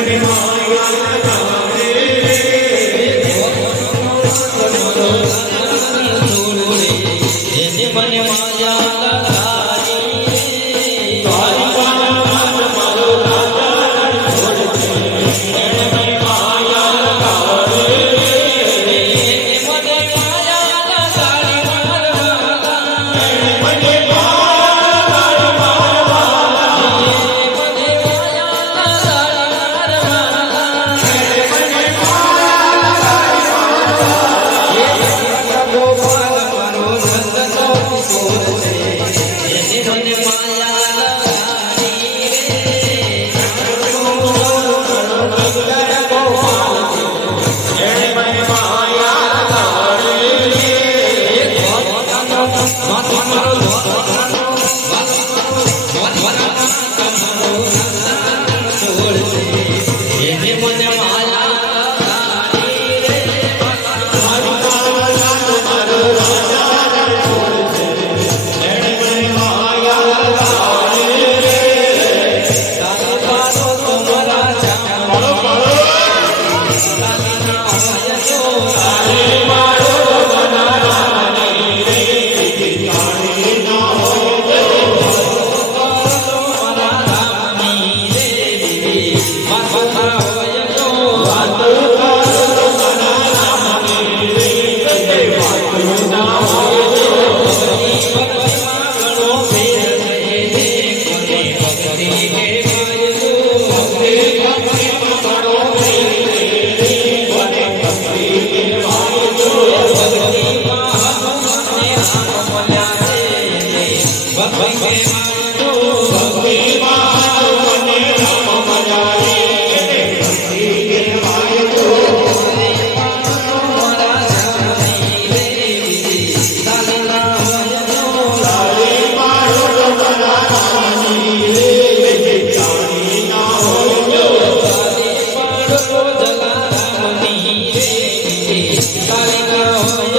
મને Oh.